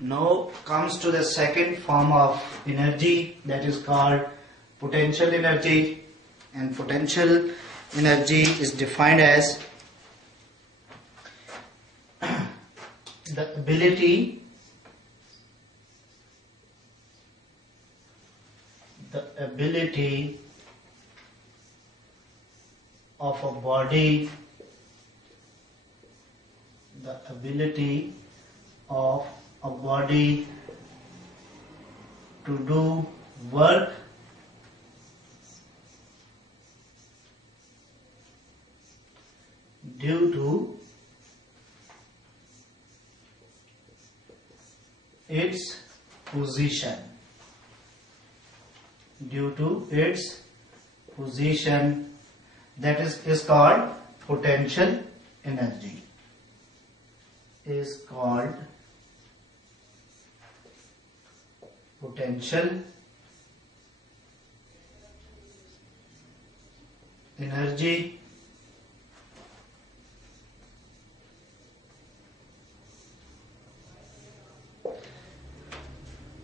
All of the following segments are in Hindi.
Now comes to the second form of energy, that is called potential energy. And potential energy is defined as the ability of a body to do work due to its position. That is called potential energy.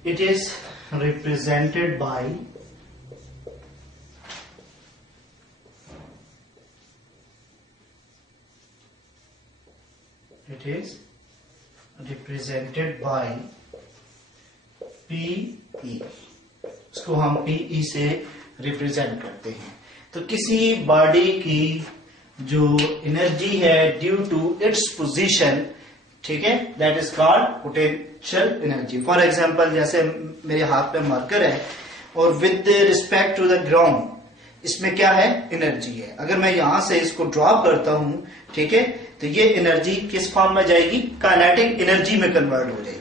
It is represented by PE. इसको हम PE से रिप्रेजेंट करते हैं। तो किसी बॉडी की जो एनर्जी है ड्यू टू इट्स पोजीशन, ठीक है, that is called potential energy. For example, जैसे मेरे हाथ पे मार्कर है और with respect to the ground इसमें क्या है, एनर्जी है। अगर मैं यहां से इसको ड्रॉप करता हूं, ठीक है, तो ये एनर्जी किस फॉर्म में जाएगी, काइनेटिक एनर्जी में कन्वर्ट हो जाएगी।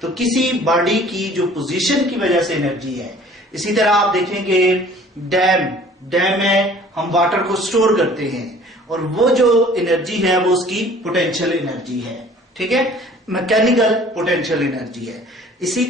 तो किसी बॉडी की जो पोजीशन की वजह से एनर्जी है। इसी तरह आप देखेंगे डैम में हम वाटर को स्टोर करते हैं और वो जो एनर्जी है वो उसकी पोटेंशियल एनर्जी है, ठीक है, मैकेनिकल पोटेंशियल एनर्जी है। इसी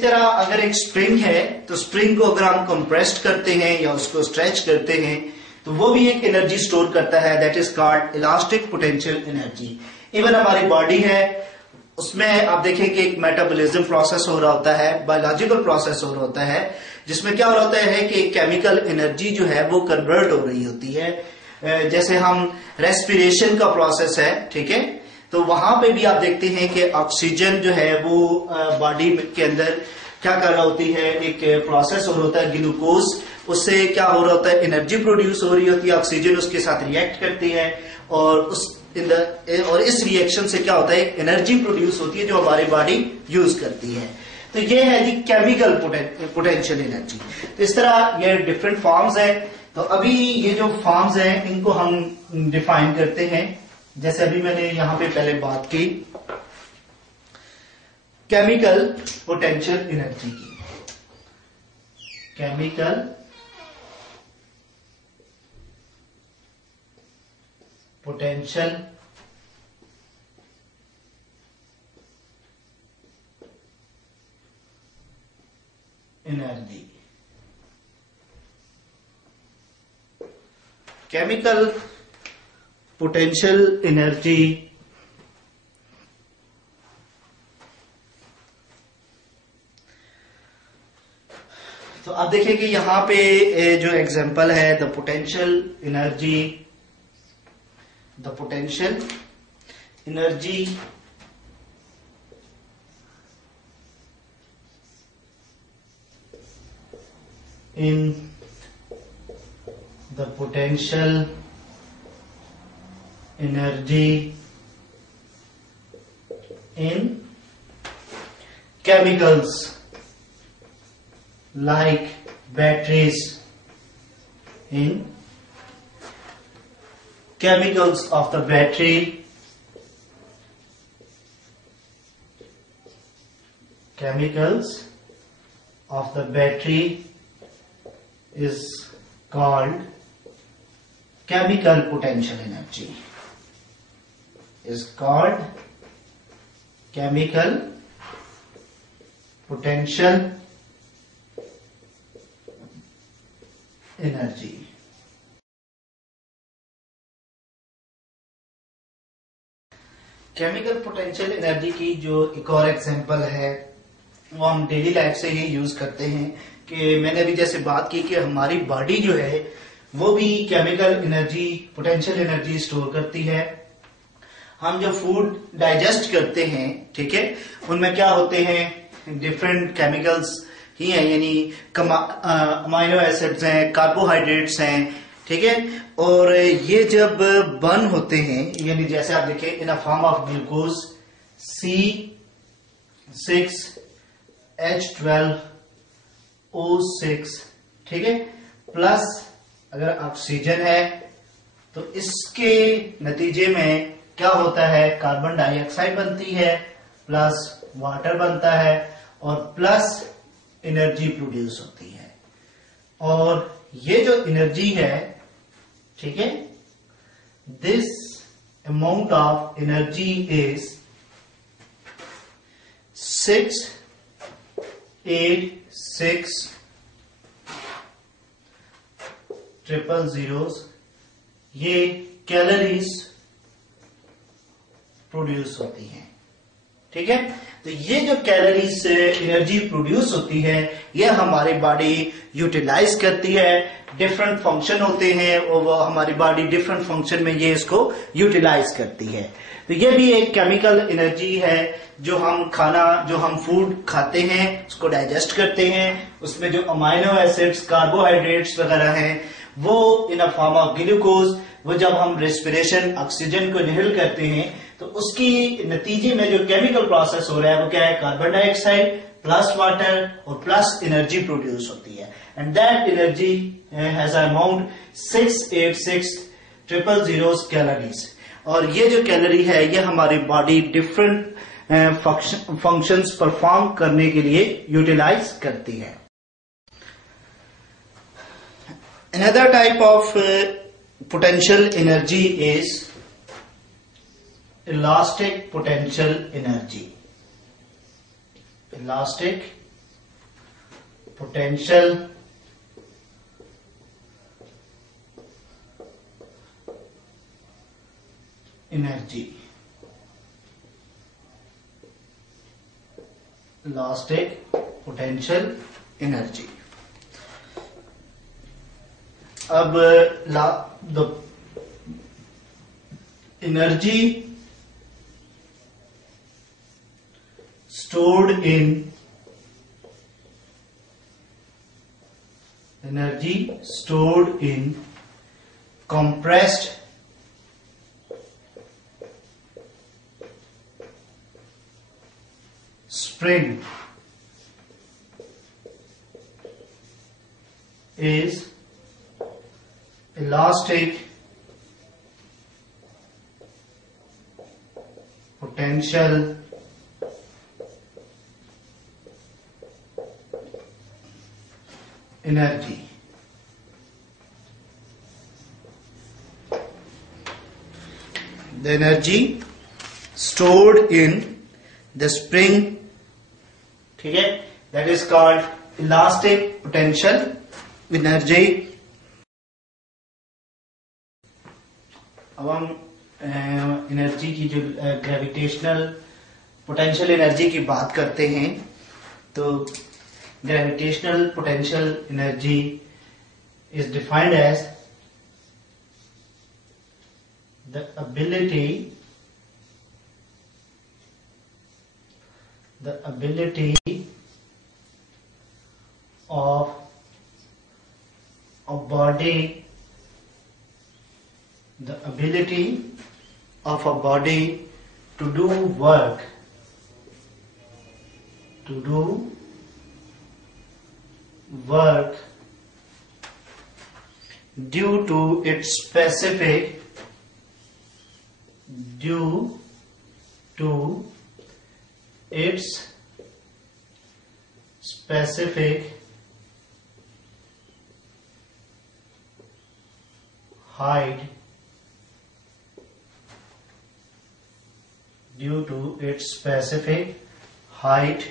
तरह अगर एक स्प्रिंग है तो स्प्रिंग को अगर हम कंप्रेस्ड करते हैं या उसको स्ट्रेच करते हैं तो वो भी एक एनर्जी स्टोर करता है, that is called elastic potential energy. Even हमारी बॉडी है, उसमें आप देखेंगे एक मेटाबॉलिज्म प्रोसेस हो रहा होता है, बायोलॉजिकल प्रोसेस हो रहा होता है, जिसमें क्या हो रहा होता है कि केमिकल एनर्जी जो है वो कन्वर्ट हो रही होती है। जैसे हम रेस्पिरेशन का प्रोसेस है, ठीक है, तो वहां पे भी आप देखते हैं कि ऑक्सीजन जो है वो बॉडी के अंदर क्या कर रहा होती है, एक प्रोसेस हो रहा होता है, ग्लूकोज, उससे क्या हो रहा होता है, एनर्जी प्रोड्यूस हो रही होती है, ऑक्सीजन उसके साथ रिएक्ट करती है और इस रिएक्शन से क्या होता है, एनर्जी प्रोड्यूस होती है जो हमारी बॉडी यूज करती है। तो ये है जी केमिकल पोटेंशियल एनर्जी। तो इस तरह ये डिफरेंट फॉर्म्स है। तो अभी ये जो फॉर्म्स हैं इनको हम डिफाइन करते हैं। जैसे अभी मैंने यहां पे पहले बात की केमिकल पोटेंशियल एनर्जी की। Chemical potential energy, chemical potential energy तो आप देखिए कि यहां पे जो एग्जांपल है, the potential energy in the potential energy in chemicals like batteries, in chemicals of the battery, is called chemical potential energy. Is called chemical potential energy. Chemical potential energy की जो एक और एग्जांपल है वो हम डेली लाइफ से ही यूज करते हैं कि मैंने अभी जैसे बात की कि हमारी बॉडी जो है वो भी chemical energy potential energy store करती है। हम जो फूड डाइजेस्ट करते हैं, ठीक है, उनमें क्या होते हैं, डिफरेंट केमिकल्स ही हैं, यानी अमाइनो एसिड्स हैं, कार्बोहाइड्रेट्स हैं, ठीक है। और ये जब बर्न होते हैं, यानी जैसे आप देखें in a form of glucose C6H12O6, ठीक है, प्लस अगर ऑक्सीजन है तो इसके नतीजे में क्या होता है, कार्बन डाइऑक्साइड बनती है, प्लस वाटर बनता है और प्लस एनर्जी प्रोड्यूस होती है। और ये जो एनर्जी है, ठीक है, this amount of energy is 686,000 ये कैलोरीज प्रोड्यूस होती हैं, ठीक है। तो ये जो कैलोरीज से एनर्जी प्रोड्यूस होती है ये हमारी बॉडी यूटिलाइज करती है। डिफरेंट फंक्शन होते हैं और वो हमारी बॉडी डिफरेंट फंक्शन में ये इसको यूटिलाइज करती है। तो ये भी एक केमिकल एनर्जी है जो हम फूड खाते हैं उसको डाइजेस्ट करते हैं, उसमें जो अमाइनो एसिड्स कार्बोहाइड्रेट्स वगैरह हैं वो in a form of glucose, वो जब हम रेस्पिरेशन ऑक्सीजन को इनहेल करते हैं तो उसकी नतीजे में जो केमिकल प्रोसेस हो रहा है वो क्या है, कार्बन डाइऑक्साइड प्लस वाटर और प्लस एनर्जी प्रोड्यूस होती है। And that energy has amount 686,000 calories. और ये जो कैलोरी है ये हमारी बॉडी डिफरेंट फंक्शंस परफॉर्म करने के लिए यूटिलाइज करती है। Another type of potential energy is elastic potential energy. Elastic potential energy. Elastic potential energy. अब the energy stored in compressed spring is elastic potential energy. The energy stored in the spring, ठीक है, that is called elastic potential energy. अब हम एनर्जी की जो ग्रेविटेशनल पोटेंशियल एनर्जी की बात करते हैं तो gravitational potential energy is defined as the ability of a body to do work due to its specific height, due to its specific height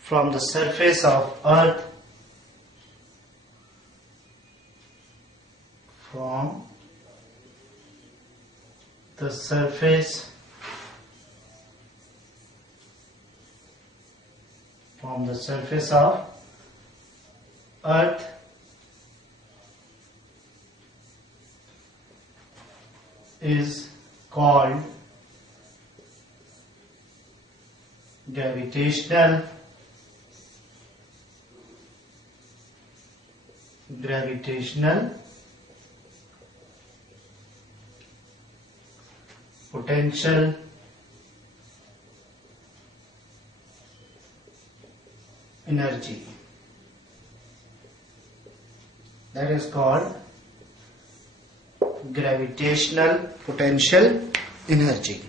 from the surface of earth, from the surface of earth is called gravitational potential energy. That is called gravitational potential energy.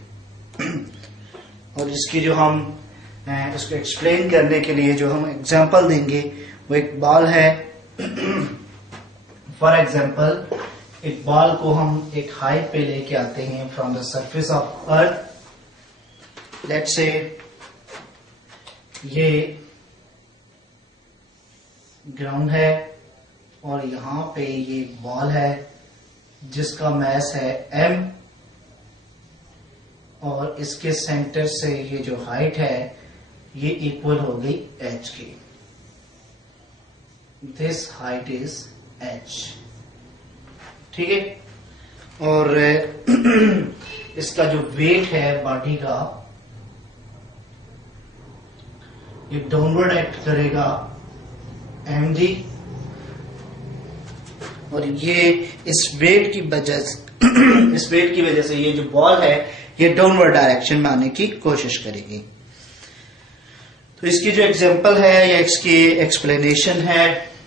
और इसकी जो हम इसको एक्सप्लेन करने के लिए जो हम एग्जांपल देंगे वो एक बॉल है. फॉर एग्जांपल एक बॉल को हम एक हाइट पे लेके आते हैं from the surface of earth. Let's say ये ग्राउंड है और यहाँ पे ये बॉल है जिसका मास है m और इसके सेंटर से ये जो हाइट है ये इक्वल हो गई h की. This height is h. ठीक है. और इसका जो वेट है बॉडी का ये डाउनवर्ड एक्ट करेगा mg और ये इस वेट की वजह से ये जो बॉल है ये डाउनवर्ड डायरेक्शन में आने की कोशिश करेगी. तो इसकी जो एग्जांपल है या इसकी एक्सप्लेनेशन है.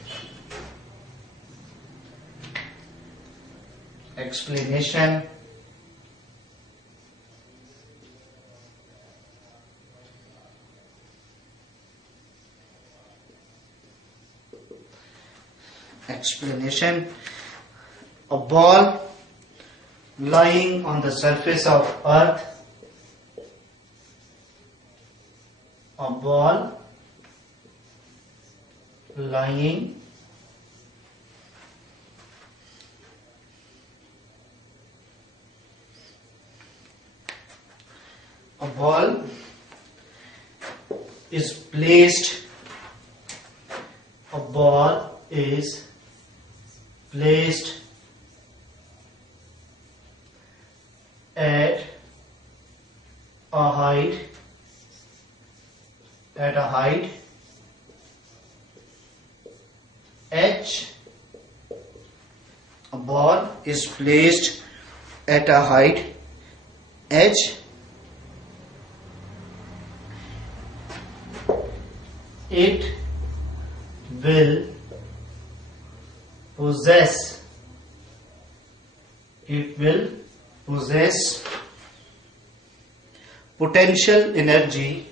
Explanation. A ball lying on the surface of earth. A ball lying is placed at a height h. A ball is placed at a height h. It will possess potential energy.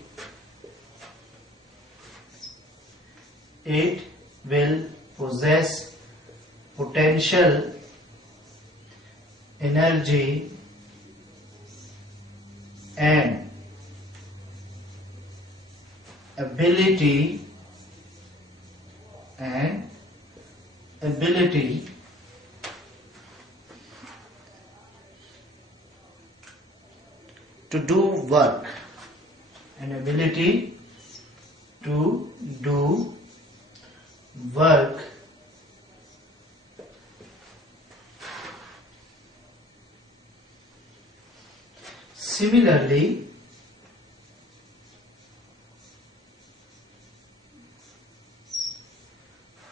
It will possess potential energy and ability to do work. An ability to do work. Similarly,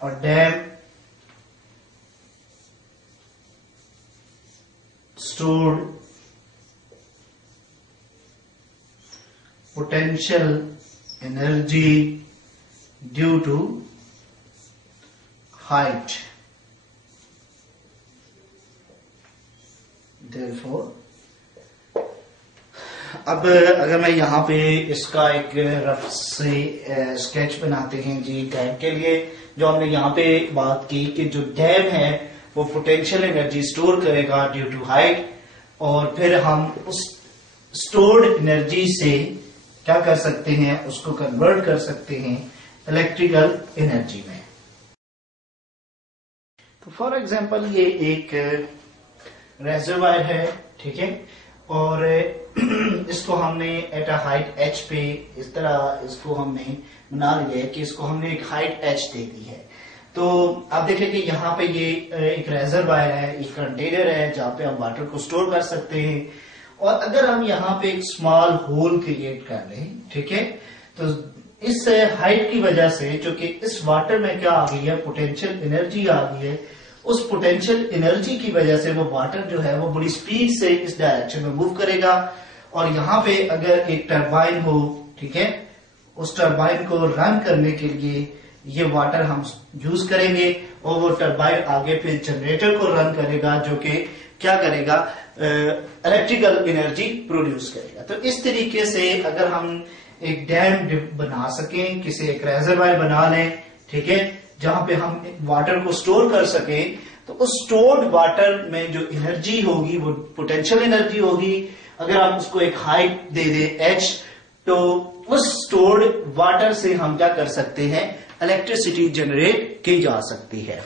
a dam stored potential energy due to height. Therefore, अब अगर मैं यहाँ पे इसका एक रफ से स्केच बनाते हैं जी डैम के लिए. जो हमने यहाँ पे बात की कि जो डैम है वो पोटेंशियल एनर्जी स्टोर करेगा ड्यू टू हाइट और फिर हम उस स्टोर्ड एनर्जी से क्या कर सकते हैं, उसको कन्वर्ट कर सकते हैं इलेक्ट्रिकल एनर्जी में. तो फॉर एग्जांपल ये एक रेजर्वायर है. ठीक है. और इसको हमने एट अ हाइट h पे इस तरह इसको हमने बना लिया है कि इसको हमने एक हाइट h दे दी है। तो आप देखें कि यहाँ पे ये एक रेजरवायर है, एक कंटेनर है जहाँ पे हम वाटर को स्टोर कर सकते हैं। और अगर हम यहाँ पे एक स्मॉल होल क्रिएट कर लें, ठीक है, तो इस हाइट की वजह से जो कि इस वाटर में क्या आ गई है, पोटेंशियल एनर्जी आ गई है, उस पोटेंशियल एनर्जी की वजह से वो वाटर जो है वो बड़ी स्पीड से इस डायरेक्शन में मूव करेगा। और यहाँ पे अगर एक टरबाइन हो, ठीक है, उस टरबाइन को रन करने के लिए ये वाटर हम यूज करेंगे और वो टरबाइन आगे फिर जनरेटर को रन करेगा जो कि क्या करेगा, इलेक्ट्रिकल एनर्जी प्रोड्यूस करेगा। तो इस तरीके से अगर हम एक डैम बना सकें, किसी एक रेजरवायर बना लें, ठीक है, जहां पे हम वाटर को स्टोर कर सकें, तो उस स्टोर्ड वाटर में जो एनर्जी होगी वो पोटेंशियल एनर्जी होगी। अगर हम उसको एक हाइट दे दे h, तो उस स्टोर्ड वाटर से हम क्या कर सकते हैं, इलेक्ट्रिसिटी जनरेट की जा सकती है।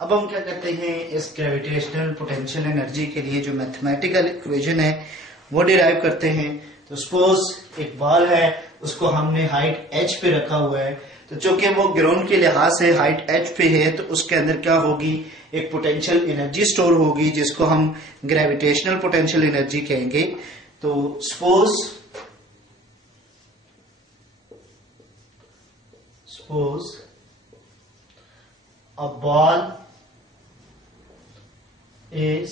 अब हम क्या करते हैं, इस ग्रेविटेशनल पोटेंशियल एनर्जी के लिए जो मैथमेटिकल इक्वेशन है वो डिराइव करते हैं। तो सपोज एक बॉल है, उसको हमने हाइट h पे रखा हुआ है, तो चूंकि वो ग्राउंड के लिहाज से हाइट h पे है, तो उसके अंदर क्या होगी, एक पोटेंशियल एनर्जी स्टोर होगी जिसको हम ग्रेविटेशनल पोटेंशियल एनर्जी कहेंगे। तो suppose a ball is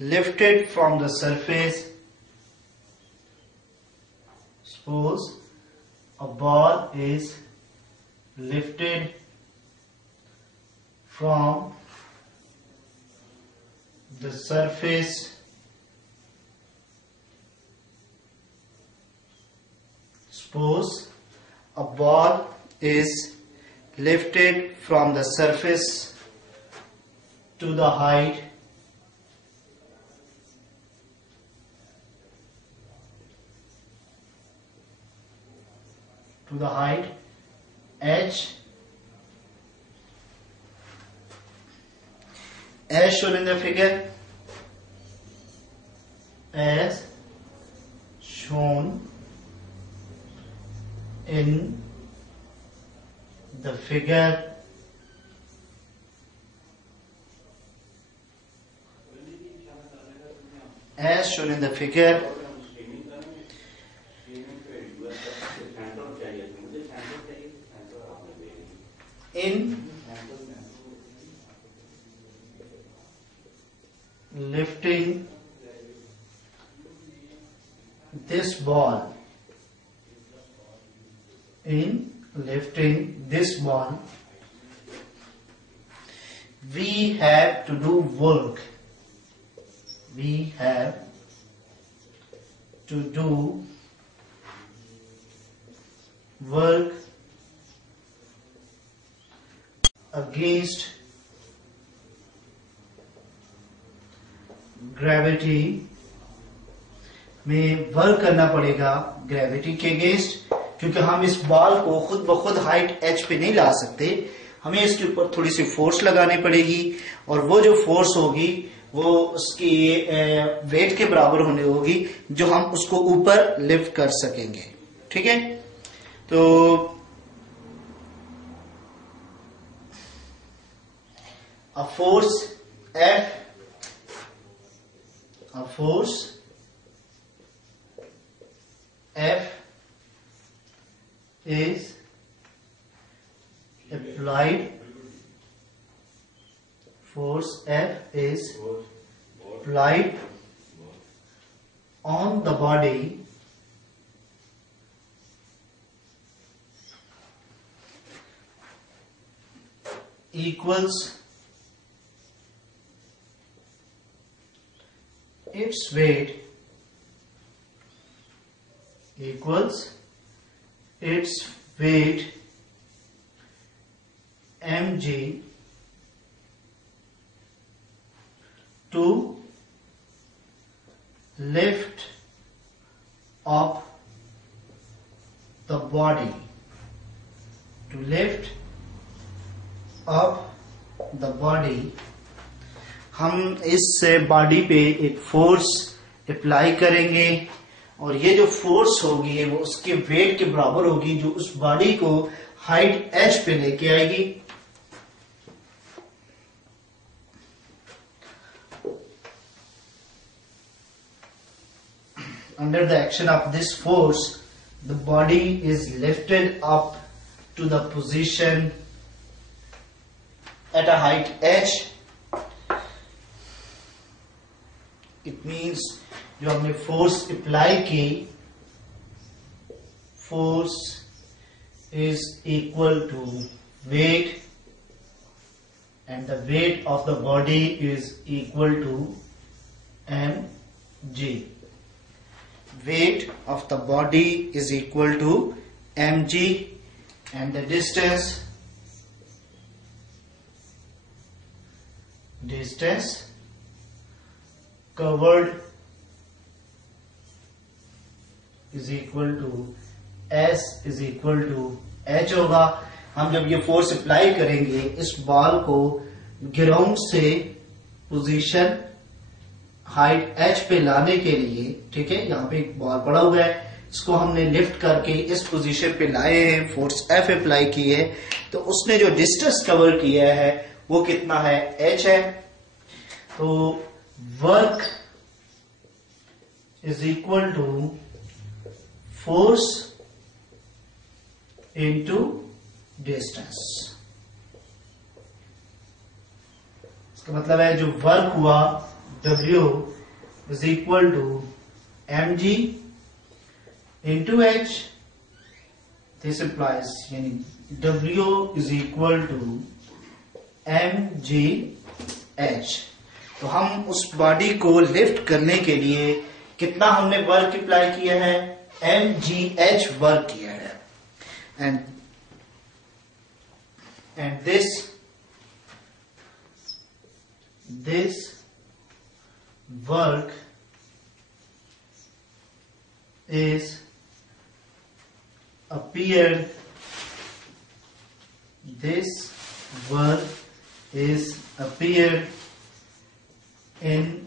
lifted from the surface. Suppose a ball is lifted from the surface Suppose a ball is lifted from the surface to the height h, as shown in the figure, as shown in the figure. As shown in the figure, in lifting this ball, we have to do work. We have to do work against gravity में वर्क करना पड़ेगा, ग्रेविटी के अगेंस्ट, क्योंकि हम इस बॉल को खुद ब खुद हाइट h पे नहीं ला सकते, हमें इसके ऊपर थोड़ी सी फोर्स लगानी पड़ेगी और वो जो फोर्स होगी वो उसकी वेट के बराबर होने होगी जो हम उसको ऊपर लिफ्ट कर सकेंगे। ठीक है, तो a force F is applied. Force F is applied on the body equals its weight mg to lift up the body, of the body, हम इस बॉडी पे एक फोर्स अप्लाई करेंगे और ये जो फोर्स होगी वो उसके वेट के बराबर होगी, जो उस बॉडी को हाइट h पे लेके आएगी। Under the action of this force, the body is lifted up to the position at a height h. It means जो हमने फोर्स अप्लाई की, force is equal to weight and the weight of the body is equal to mg. Weight of the body is equal to mg and the distance covered is equal to S is equal to H होगा। हम जब ये फोर्स अप्लाई करेंगे इस बॉल को ग्राउंड से पोजीशन हाइट h पे लाने के लिए, ठीक है, यहाँ पे एक बॉल पड़ा हुआ है, इसको हमने लिफ्ट करके इस पोजीशन पे लाए हैं, फोर्स F अप्लाई की है, तो उसने जो डिस्टेंस कवर किया है वो कितना है, h है। तो work is equal to force into distance. इसका मतलब है जो वर्क हुआ W is equal to mg into h. This implies यानी W is equal to mgh। तो हम उस बॉडी को लिफ्ट करने के लिए कितना हमने वर्क अप्लाई किया है, mgh वर्क किया है। and this work is appeared in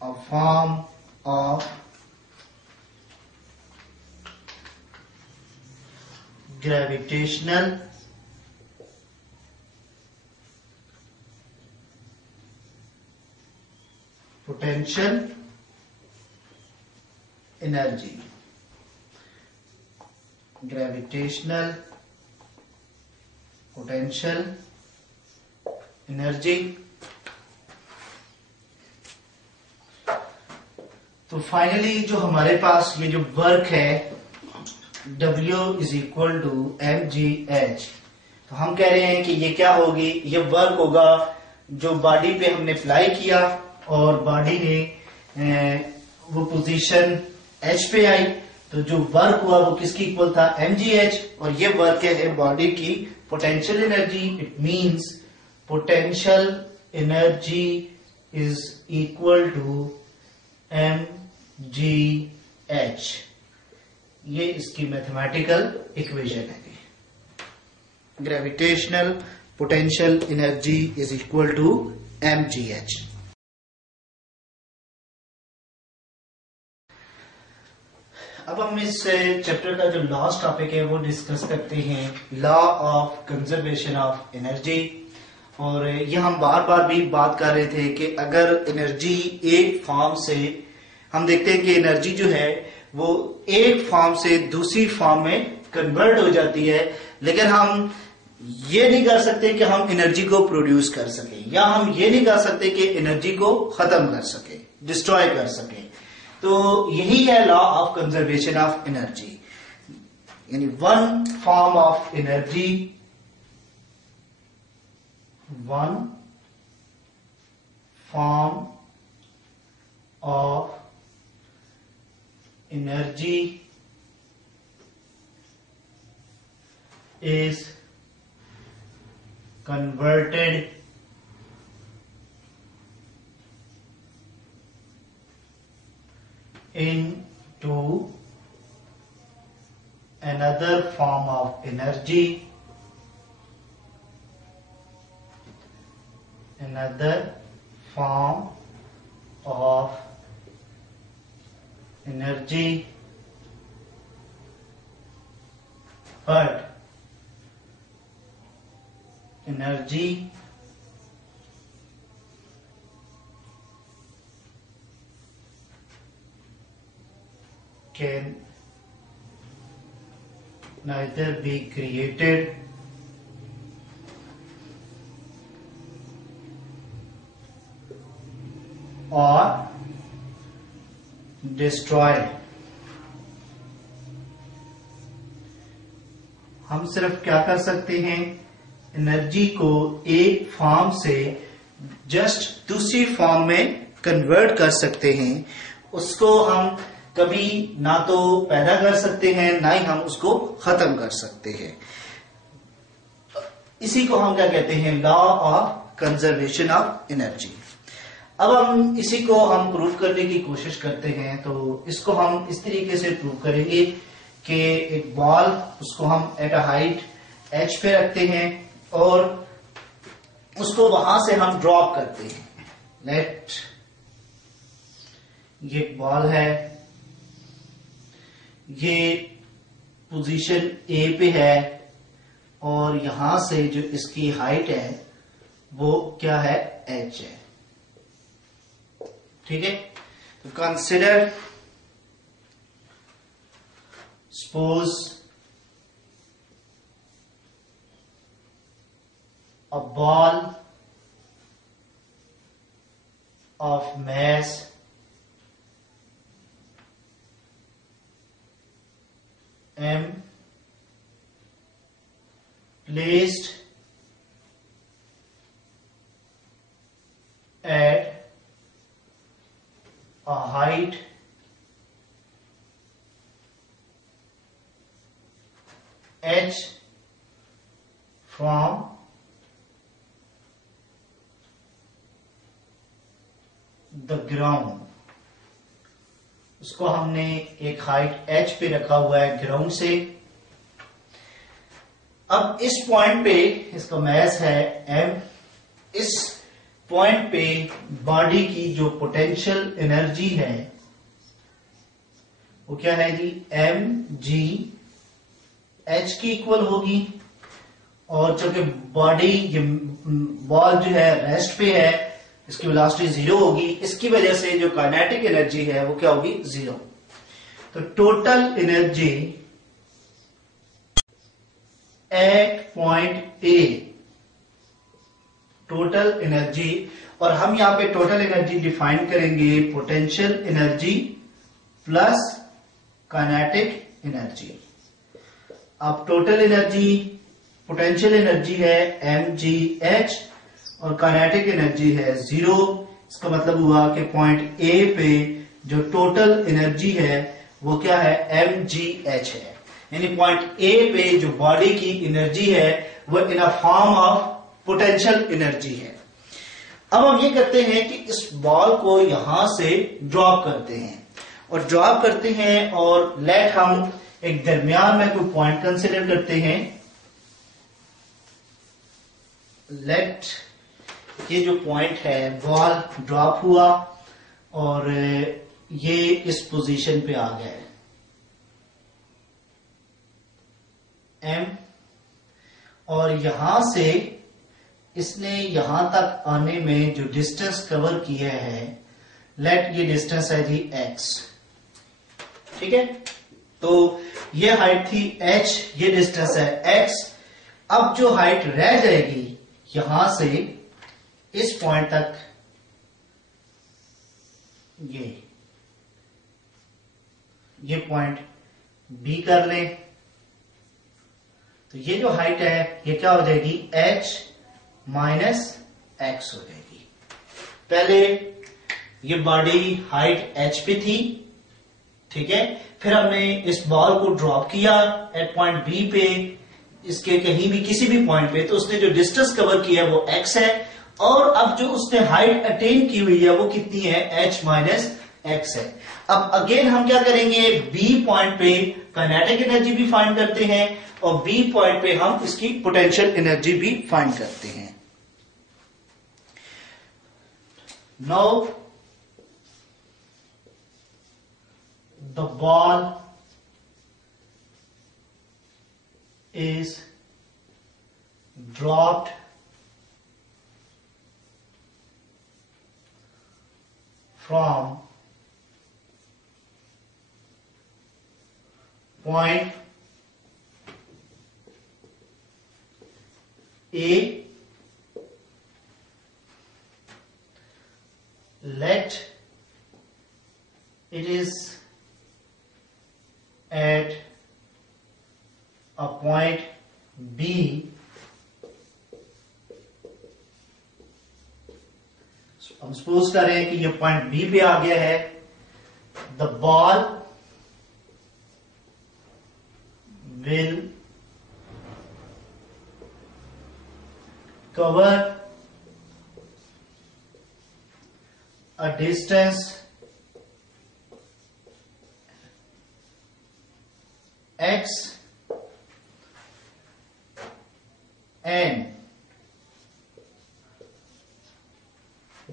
a form of gravitational potential energy, gravitational potential energy। तो फाइनली जो हमारे पास ये जो वर्क है W is equal to mgh, तो हम कह रहे हैं कि ये क्या होगी, ये वर्क होगा जो बॉडी पे हमने अप्लाई किया और बॉडी ने वो पोजीशन h पे आई, तो जो वर्क हुआ वो किसकी इक्वल था, mgh, और ये वर्क है बॉडी की potential energy. It means potential energy is equal to mgh। ये इसकी मैथमेटिकल इक्वेशन है। Gravitational potential energy is equal to mgh। अब हम इस चैप्टर का जो लास्ट टॉपिक है वो डिस्कस करते हैं, law of conservation of energy. और ये हम बार बार भी बात कर रहे थे कि अगर एनर्जी एक फॉर्म से, हम देखते हैं कि एनर्जी जो है वो एक फॉर्म से दूसरी फॉर्म में कन्वर्ट हो जाती है, लेकिन हम ये नहीं कर सकते कि हम एनर्जी को प्रोड्यूस कर सकें, या हम ये नहीं कर सकते कि एनर्जी को खत्म कर सके, डिस्ट्रॉय कर सके। तो यही है law of conservation of energy, यानी one form of energy, one form of energy is converted into another form of energy another form of energy, but energy can neither be created or destroyed. हम सिर्फ क्या कर सकते हैं, एनर्जी को एक फॉर्म से जस्ट दूसरी फॉर्म में कन्वर्ट कर सकते हैं। उसको हम कभी ना तो पैदा कर सकते हैं, ना ही हम उसको खत्म कर सकते हैं। इसी को हम क्या कहते हैं, law of conservation of energy. अब हम इसी को हम प्रूव करने की कोशिश करते हैं। तो इसको हम इस तरीके से प्रूव करेंगे कि एक बॉल, उसको हम एट अ हाइट h पे रखते हैं और उसको वहां से हम ड्रॉप करते हैं। लेट, ये बॉल है, ये पोजीशन A पे है और यहां से जो इसकी हाइट है वो क्या है, h है। ठीक है, तो consider, suppose a ball of mass m placed at a height h from the ground. उसको हमने एक हाइट h पे रखा हुआ है ग्राउंड से। अब इस पॉइंट पे इसका मास है m। इस पॉइंट पे बॉडी की जो पोटेंशियल एनर्जी है वो क्या है जी, mg h की इक्वल होगी। और चूंकि बॉडी, बॉल जो है रेस्ट पे है, इसकी वेलोसिटी 0 होगी। इसकी वजह से जो काइनेटिक एनर्जी है वो क्या होगी, 0। तो total energy at point A, total energy, और हम यहां पे टोटल एनर्जी डिफाइन करेंगे potential energy plus kinetic energy. अब टोटल एनर्जी, पोटेंशियल एनर्जी है mgh और काइनेटिक एनर्जी है 0। इसका मतलब हुआ कि पॉइंट ए पे जो टोटल एनर्जी है वो क्या है, mgh है। यानी पॉइंट ए पे जो बॉडी की एनर्जी है वो in a form of potential energy है। अब हम ये करते हैं कि इस बॉल को यहां से ड्रॉप करते हैं और ड्रॉप करते हैं और लेट हम एक दरमियान में कोई पॉइंट कंसिडर करते हैं। लेट, ये जो पॉइंट है, बॉल ड्रॉप हुआ और ये इस पोजीशन पे आ गया है m, और यहां से इसने यहां तक आने में जो डिस्टेंस कवर किया है, लेट ये डिस्टेंस है जी x। ठीक है, तो ये हाइट थी h, ये डिस्टेंस है x। अब जो हाइट रह जाएगी यहां से इस पॉइंट तक, ये पॉइंट B कर लें, तो ये जो हाइट है ये क्या हो जाएगी, h माइनस x हो जाएगी। पहले ये बॉडी हाइट h पे थी, ठीक है, फिर हमने इस बॉल को ड्रॉप किया एट पॉइंट B पे, इसके कहीं भी किसी भी पॉइंट पे, तो उसने जो डिस्टेंस कवर किया वो x है, और अब जो उसने हाइट अटेन की हुई है वो कितनी है, h माइनस x है। अब अगेन हम क्या करेंगे, B पॉइंट पे काइनेटिक एनर्जी भी फाइंड करते हैं और B पॉइंट पे हम इसकी पोटेंशियल एनर्जी भी फाइंड करते हैं। Now the ball is dropped from point A. Let it is at a point B. हम सपोज कर रहे हैं कि ये पॉइंट बी पे आ गया है. The ball will cover a distance x and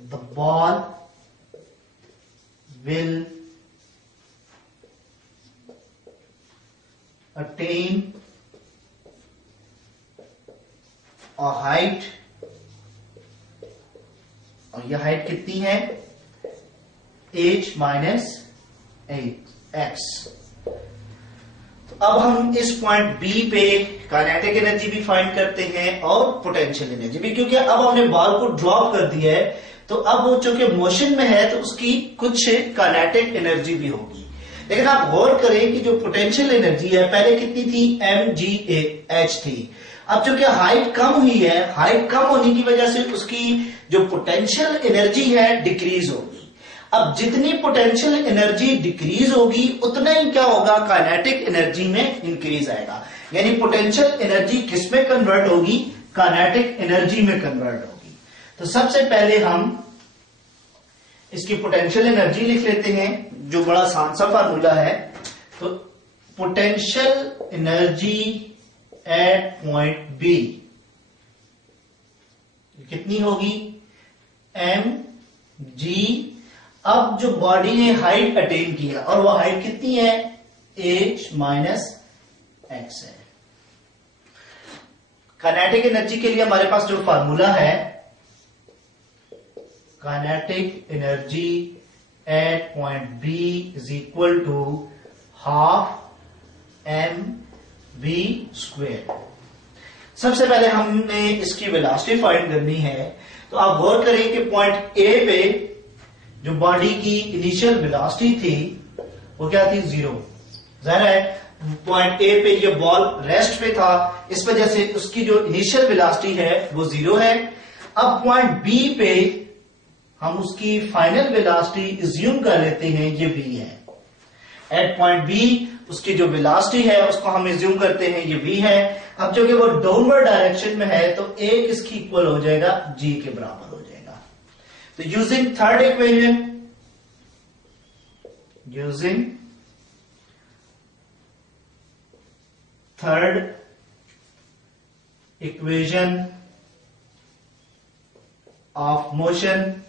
the ball will attain a height, और यह हाइट कितनी है h माइनस x. तो अब हम इस पॉइंट B पे काइनेटिक एनर्जी भी फाइंड करते हैं और पोटेंशियल एनर्जी भी, क्योंकि अब हमने बॉल को ड्रॉप कर दिया है तो अब वो चूंकि मोशन में है तो उसकी कुछ काइनेटिक एनर्जी भी होगी. लेकिन आप गौर करें कि जो पोटेंशियल एनर्जी है पहले कितनी थी, mgh थी. अब चूंकि हाइट कम हुई है, हाइट कम होने की वजह से उसकी जो पोटेंशियल एनर्जी है डिक्रीज होगी. अब जितनी पोटेंशियल एनर्जी डिक्रीज होगी उतना ही क्या होगा, काइनेटिक एनर्जी में इंक्रीज आएगा. यानी पोटेंशियल एनर्जी किस में कन्वर्ट होगी, काइनेटिक एनर्जी में कन्वर्ट होगी. तो सबसे पहले हम इसकी पोटेंशियल एनर्जी लिख लेते हैं, जो बड़ा आसान सा फार्मूला है. तो potential energy at point B कितनी होगी, mg. अब जो बॉडी ने हाइट अटेन किया और वो हाइट कितनी है, h माइनस x है. काइनेटिक एनर्जी के लिए हमारे पास जो फार्मूला है, kinetic energy at point B is equal to half mv square. सबसे पहले हमने इसकी वेलोसिटी फाइंड करनी है. तो आप गौर करें कि पॉइंट ए पे जो बॉडी की इनिशियल वेलोसिटी थी वो क्या थी, 0. जाहिर है पॉइंट ए पे ये बॉल रेस्ट पे था, इस वजह से उसकी जो इनिशियल वेलोसिटी है वो 0 है. अब पॉइंट बी पे हम उसकी फाइनल वेलोसिटी अज्यूम कर लेते हैं, ये v है. एट पॉइंट बी उसकी जो वेलोसिटी है उसको हम अज्यूम करते हैं ये v है. अब जो कि वो डाउनवर्ड डायरेक्शन में है तो a किसकी इक्वल हो जाएगा, g के बराबर हो जाएगा. तो using third equation of motion,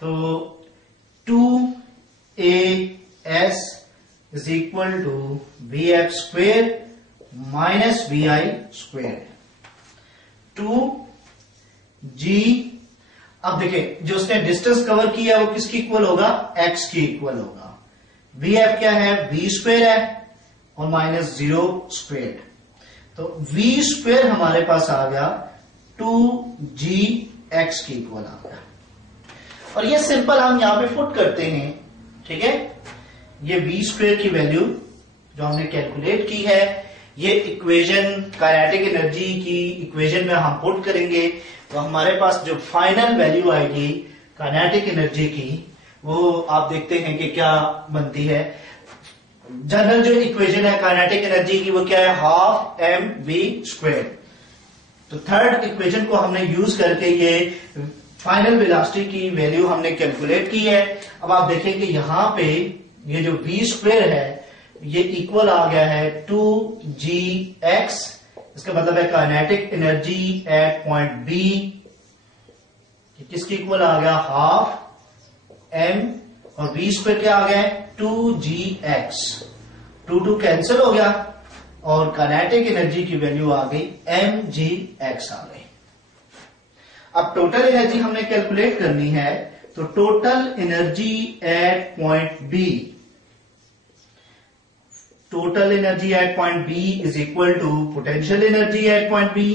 तो 2as is equal to vf square minus vi square. 2g, अब देखिए जो उसने डिस्टेंस कवर किया वो किसकी इक्वल होगा, x की इक्वल होगा. vf क्या है, v स्क्वेयर है और माइनस 0 स्क्वेयर. तो v स्क्वेयर हमारे पास आ गया 2gx की इक्वल आ गया. और ये सिंपल हम यहां पे पुट करते हैं, ठीक है. ये v स्क्वेयर की वैल्यू जो हमने कैलकुलेट की है, ये इक्वेशन काइनेटिक एनर्जी की इक्वेशन में हम पुट करेंगे तो हमारे पास जो फाइनल वैल्यू आएगी काइनेटिक एनर्जी की वो आप देखते हैं कि क्या बनती है. जनरल जो इक्वेशन है काइनेटिक एनर्जी की वो क्या है, हाफ mv स्क्वेयर. तो थर्ड इक्वेशन को हमने यूज करके ये फाइनल वेलोसिटी की वैल्यू हमने कैलकुलेट की है. अब आप देखें कि यहां पे ये जो v स्क्वेयर है ये इक्वल आ गया है 2gx इसका मतलब है kinetic energy at point B किसके इक्वल आ गया, हाफ एम, और वी स्क्वायर क्या आ गया, 2gx, 2 कैंसिल हो गया और काइनेटिक एनर्जी की वैल्यू आ गई mgx आ गई। अब टोटल एनर्जी हमने कैलकुलेट करनी है, तो total energy at point B, total energy at point B is equal to potential energy at point B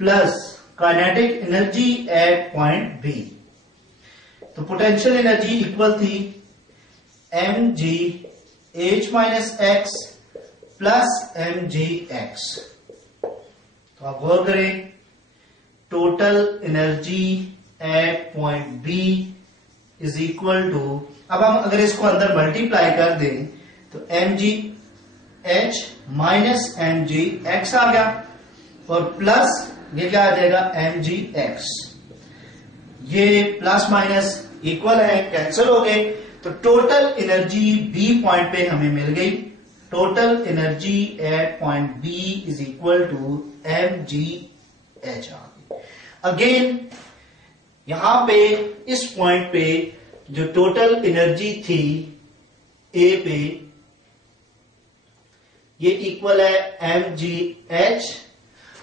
plus kinetic energy at point B. तो पोटेंशियल एनर्जी इक्वल थी mgh minus X plus mgx। तो आप गौर करें, total energy at point B is equal to, अब हम अगर इसको अंदर मल्टीप्लाई कर दें तो mgh माइनस mgx आ गया और प्लस ये क्या आ जाएगा mgx, ये प्लस माइनस इक्वल है, कैंसिल हो गए, तो टोटल एनर्जी बी पॉइंट पे हमें मिल गई, total energy at point B is equal to mgh आ गई। अगेन यहां पे इस पॉइंट पे जो टोटल एनर्जी थी ए पे, ये इक्वल है mgh,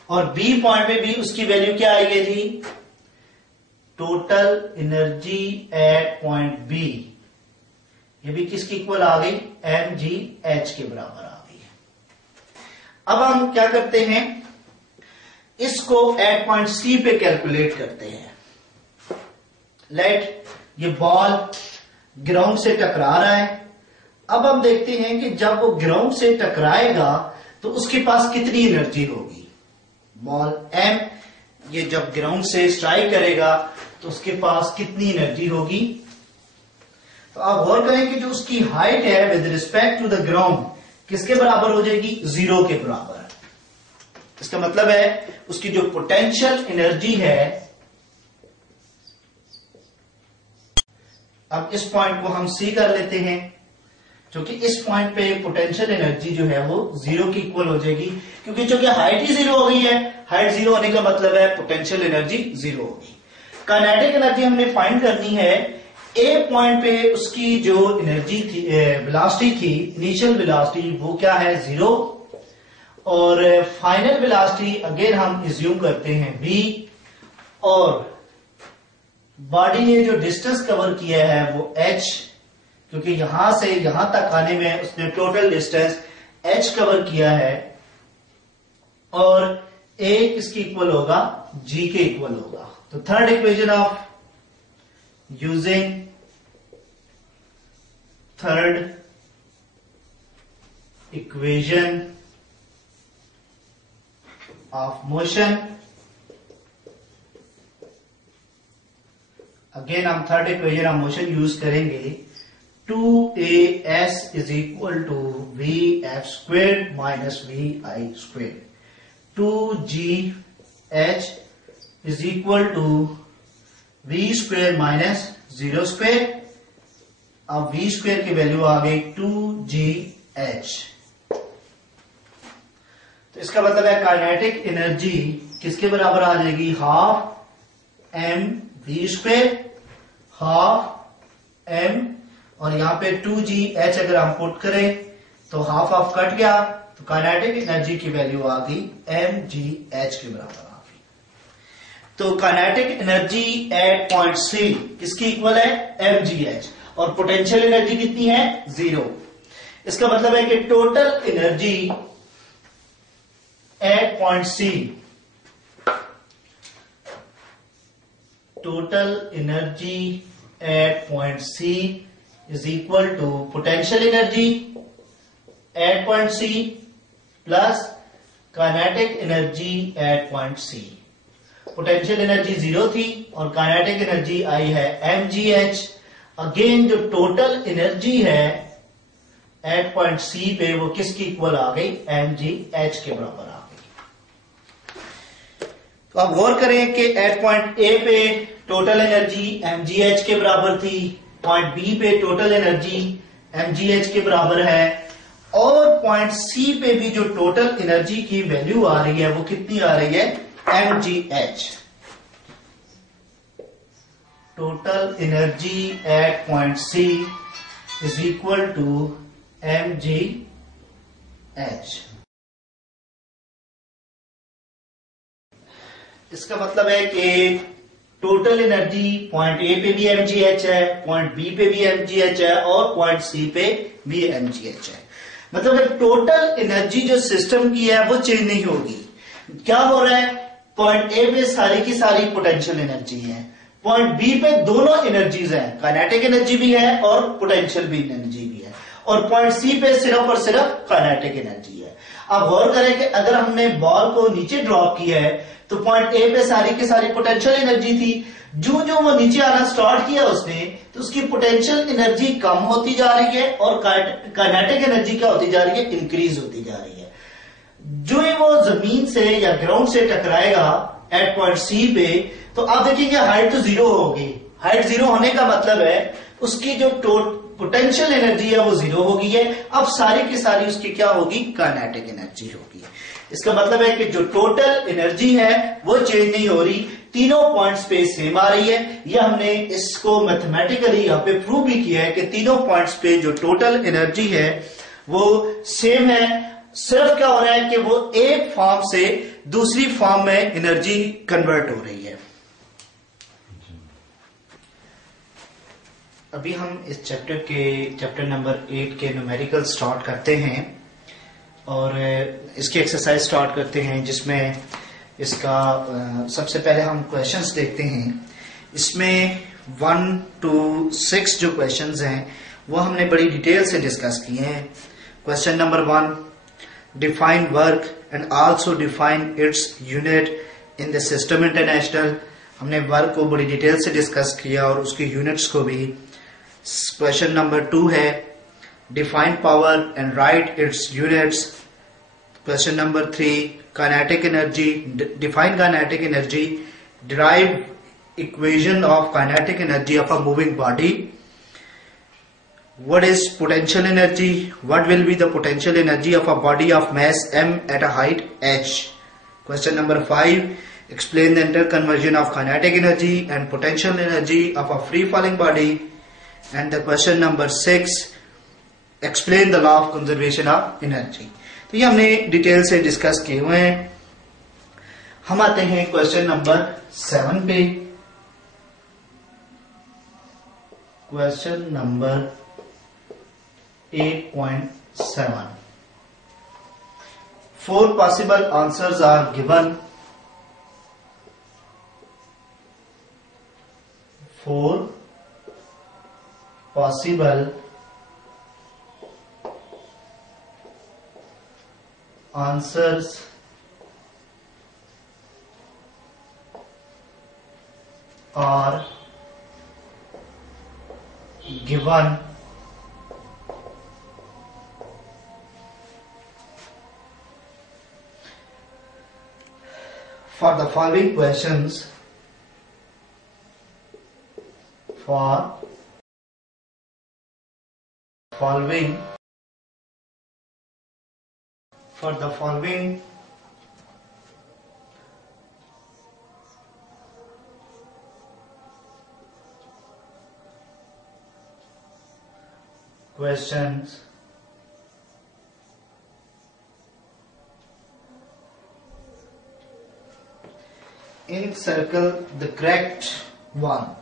और बी पॉइंट पे भी उसकी वैल्यू क्या आई है जी, total energy at point B, ये भी किसकी इक्वल आ गई, mgh के बराबर आ गई। अब हम क्या करते हैं, इसको एट पॉइंट सी पे कैलकुलेट करते हैं। लेट ये बॉल ग्राउंड से टकरा रहा है, अब हम देखते हैं कि जब वो ग्राउंड से टकराएगा तो उसके पास कितनी एनर्जी होगी। बॉल m ये जब ग्राउंड से स्ट्राइक करेगा तो उसके पास कितनी एनर्जी होगी। तो आप गौर करें कि जो उसकी हाइट है with respect to the ground किसके बराबर हो जाएगी, 0 के बराबर। इसका मतलब है उसकी जो पोटेंशियल एनर्जी है, अब इस पॉइंट को हम सी कर लेते हैं, क्योंकि इस पॉइंट पे पोटेंशियल एनर्जी जो है वो 0 की इक्वल हो जाएगी, क्योंकि जो कि हाइट ही 0 हो गई है, हाइट 0 होने का मतलब है पोटेंशियल एनर्जी 0 होगी। काइनेटिक एनर्जी हमने फाइंड करनी है, ए पॉइंट पे उसकी जो एनर्जी थी, वेलोसिटी थी, इनिशियल वेलोसिटी वो क्या है 0, और फाइनल वेलोसिटी अगेन हम इज्यूम करते हैं v, और बॉडी ने जो डिस्टेंस कवर किया है वो h, क्योंकि यहां से यहां तक आने में उसने टोटल डिस्टेंस h कवर किया है, और a किसकी इक्वल होगा, g के इक्वल होगा। तो third equation of using third equation of motion, again हम third equation of motion use करेंगे, 2as is equal to vf square minus vi square, 2gh is equal to v square minus 0 square. अब v स्क्वेयर की वैल्यू आ गई 2gh। तो इसका मतलब है काइनेटिक एनर्जी किसके बराबर आ जाएगी, half m v square, half m, और यहां पे 2gh अगर हम पुट करें तो हाफ ऑफ कट गया, तो काइनेटिक एनर्जी की वैल्यू आ गई mgh के बराबर आ गई। तो kinetic energy at point C किसकी इक्वल है, mgh, और पोटेंशियल एनर्जी कितनी है, 0। इसका मतलब है कि total energy at point C, total energy at point C is equal to potential energy at point C plus kinetic energy at point C. Potential energy 0 थी और काइनेटिक एनर्जी आई है mgh। अगेन जो टोटल एनर्जी है एट पॉइंट सी पे वो किसकी इक्वल आ गई, mgh के बराबर आ गई। तो आप गौर करें कि एट पॉइंट ए पे टोटल एनर्जी mgh के बराबर थी, पॉइंट बी पे टोटल एनर्जी mgh के बराबर है, और पॉइंट सी पे भी जो टोटल एनर्जी की वैल्यू आ रही है वो कितनी आ रही है, mgh। Total energy at point C is equal to mgh। इसका मतलब है कि टोटल एनर्जी पॉइंट ए पे भी mgh है, पॉइंट बी पे भी mgh है और पॉइंट सी पे भी mgh है। मतलब टोटल एनर्जी जो सिस्टम की है वो चेंज नहीं होगी। क्या हो रहा है, पॉइंट ए पे सारी की सारी पोटेंशियल एनर्जी है, पॉइंट बी पे दोनों एनर्जीज है, काइनेटिक एनर्जी भी है और पोटेंशियल भी एनर्जी भी है, और पॉइंट सी पे सिर्फ और सिर्फ काइनेटिक एनर्जी है। अब गौर करें कि अगर हमने बॉल को नीचे ड्रॉप किया है तो पॉइंट ए पे सारी की सारी पोटेंशियल एनर्जी थी, जो जो वो नीचे आना स्टार्ट किया उसने तो उसकी पोटेंशियल एनर्जी कम होती जा रही है और काइनेटिक एनर्जी क्या होती जा रही है, इंक्रीज होती जा रही है। जो ही वो जमीन से या ग्राउंड से टकराएगा एट पॉइंट सी पे तो आप देखेंगे हाइट तो जीरो होगी। हाइट जीरो होने का मतलब है उसकी जो पोटेंशियल एनर्जी है वो जीरो हो गई है। अब सारी की सारी उसकी क्या होगी, काइनेटिक एनर्जी होगी। इसका मतलब है कि जो टोटल एनर्जी है वो चेंज नहीं हो रही, तीनों पॉइंट्स पे सेम आ रही है। यह हमने इसको मैथमेटिकली यहाँ पे प्रूव भी किया है कि तीनों पॉइंट्स पे जो टोटल एनर्जी है वो सेम है। सिर्फ क्या हो रहा है कि वो एक फॉर्म से दूसरी फॉर्म में एनर्जी कन्वर्ट हो रही है। अभी हम इस चैप्टर नंबर 8 के न्यूमेरिकल स्टार्ट करते हैं और इसकी एक्सरसाइज स्टार्ट करते हैं, जिसमें इसका सबसे पहले हम क्वेश्चंस देखते हैं। इसमें 1 to 6 जो क्वेश्चंस हैं वो हमने बड़ी डिटेल से डिस्कस किए हैं। Question number 1, define work and also define its unit in the system international. हमने वर्क को बड़ी डिटेल से डिस्कस किया और उसकी यूनिट्स को भी। क्वेश्चन नंबर 2 है define power and right it's units. Question number 3, kinetic energy, define kinetic energy, derive equation of kinetic energy of a moving body. What is potential energy? What will be the potential energy of a body of mass m at a height h? Question number 5, explain the interconversion of kinetic energy and potential energy of a free falling body. And the question number 6, explain the law of conservation of energy. तो ये हमने डिटेल से डिस्कस किए हुए हैं। हम आते हैं क्वेश्चन नंबर 7 पे। Question number 8.7, 4 possible answers are given. 4 possible answers are given for the following questions. For the following questions encircle the correct one.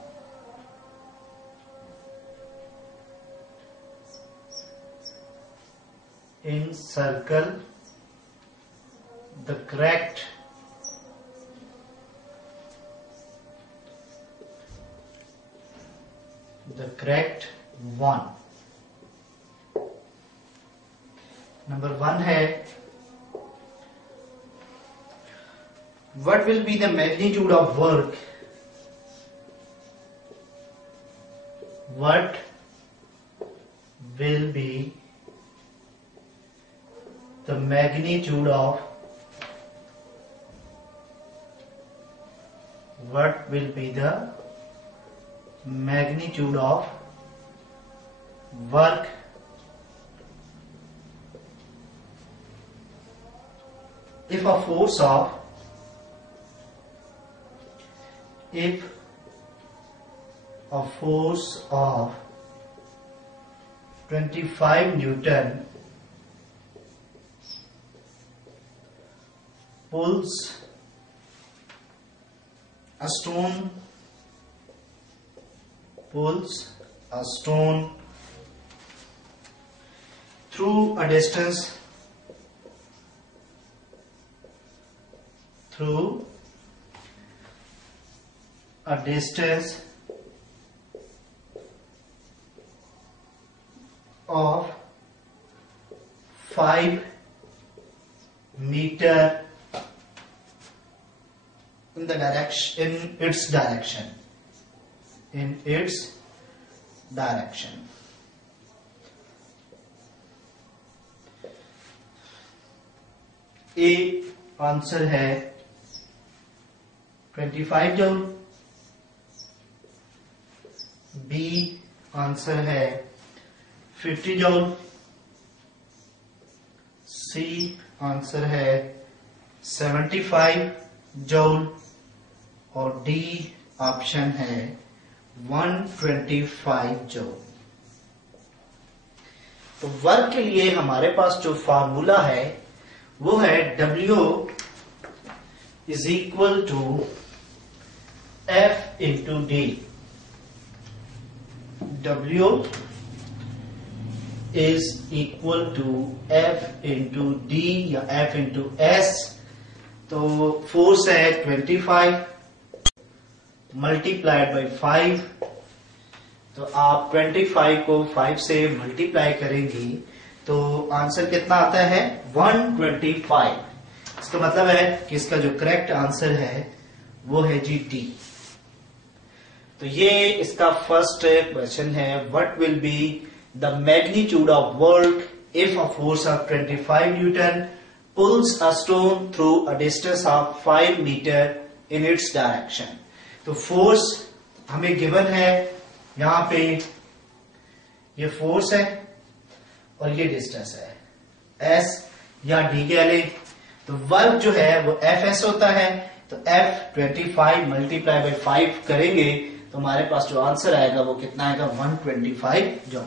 Encircle the correct one. Number 1 है what will be the magnitude of work? What will be the magnitude of work if a force of 25 Newton pulls a stone through a distance of 5 meter in its direction. A answer है 25 जूल, बी आंसर है 50 जूल, सी आंसर है 75 जूल और डी ऑप्शन है 125 जूल। तो वर्क के लिए हमारे पास जो फार्मूला है वो है W is equal to F into D. W is equal to F into D या F इंटू S। तो फोर्स है 25 मल्टीप्लाइड बाई 5। तो आप 25 को 5 से मल्टीप्लाई करेंगी तो आंसर कितना आता है 125। इसका मतलब है कि इसका जो करेक्ट आंसर है वो है जी डी। तो ये इसका फर्स्ट क्वेश्चन है, what will be the magnitude of work if a force of 25 newton pulls a stone through a distance of 5 metre in its direction. तो फोर्स हमें गिवन है, यहां पे ये फोर्स है और ये डिस्टेंस है एस या डी के ले। तो वर्क जो है वो एफ एस होता है। तो एफ 25 मल्टीप्लाई बाई 5 करेंगे तो हमारे पास जो आंसर आएगा वो कितना आएगा 125 जूल।